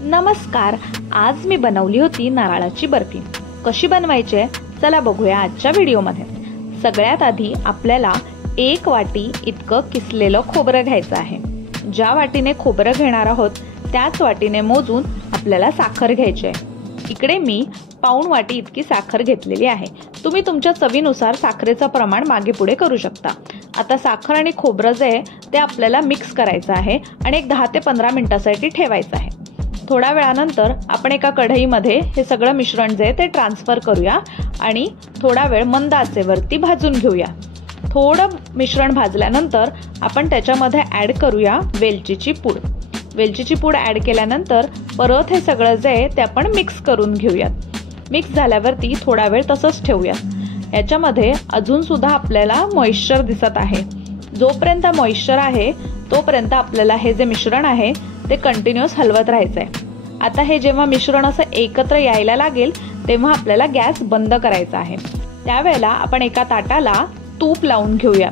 नमस्कार. आज मी बनवली होती नारळाची बर्फी. कशी बनवायची चला बघूया आजच्या व्हिडिओमध्ये. सगळ्यात आधी आपल्याला 1 वाटी इतकं किसलेलं खोबरं घ्यायचं आहे. ज्या वाटीने खोबरं घेणार आहोत त्याच वाटीने मोजून आपल्याला साखर घ्यायची आहे. इकडे मी पाऊण वाटी इतकी साखर घेतलेली आहे. तुम्ही तुमच्या चवीनुसार साखरेचं प्रमाण मागे पुढे करू शकता. आता साखर आणि खोबरं जे आहे ते आपल्याला मिक्स करायचं आहे आणि एक 10 ते 15 मिनिटांसाठी ठेवायचं आहे. थोड्या वेळानंतर आपण एका कढईमध्ये हे सगळं मिश्रण जे ते ट्रान्सफर करूया आणि थोडा वेळ मंद आचेवरती भाजून घेऊया. थोडं मिश्रण भाजल्यानंतर आपण त्याच्यामध्ये ॲड करूया वेलचीची पूड. वेलचीची पूड ॲड केल्यानंतर परत हे सगळं जे आहे ते आपण मिक्स करून घेऊयात. मिक्स झाल्यावरती थोडा वेळ तसंच ठेवूयात. याच्यामध्ये अजून सुद्धा आपल्याला मॉइश्चर दिसत आहे. जोपर्यंत मॉइश्चर आहे तोपर्यंत आपल्याला हे जे मिश्रण आहे ते कंटिन्युअस हलवत राहायचं आहे. आता हे जेव्हा मिश्रण असं एकत्र यायला लागेल तेव्हा आपल्याला गॅस बंद करायचा आहे. त्यावेळेला आपण एका ताटाला तूप लावून घेऊया.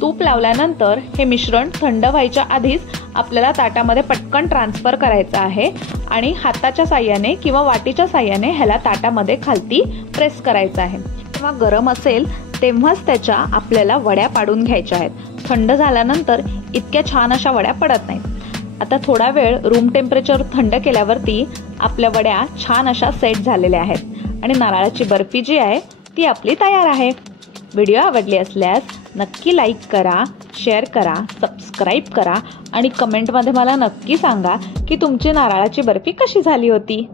तूप लावल्यानंतर हे मिश्रण थंड व्हायच्या आधीच आपल्याला ताटामध्ये पटकन ट्रान्सफर करायचं आहे आणि हाताच्या साह्याने किंवा वाटीच्या साह्याने ह्याला ताटामध्ये खालती प्रेस करायचं आहे. तेव्हा गरम असेल तेव्हाच त्याच्या आपल्याला वड्या पाडून घ्यायच्या आहेत. थंड झाल्यानंतर इतक्या छान अशा वड्या पडत नाहीत. आता थोडा वेळ रूम टेम्परेचर थंड केल्यावरती आपल्या वड्या छान अशा सेट झालेल्या आहेत आणि नारळाची बर्फी जी आहे ती आपली तयार आहे. व्हिडिओ आवडली असल्यास नक्की लाईक करा, शेअर करा, सबस्क्राईब करा आणि कमेंटमध्ये मला नक्की सांगा की तुमची नारळाची बर्फी कशी झाली होती.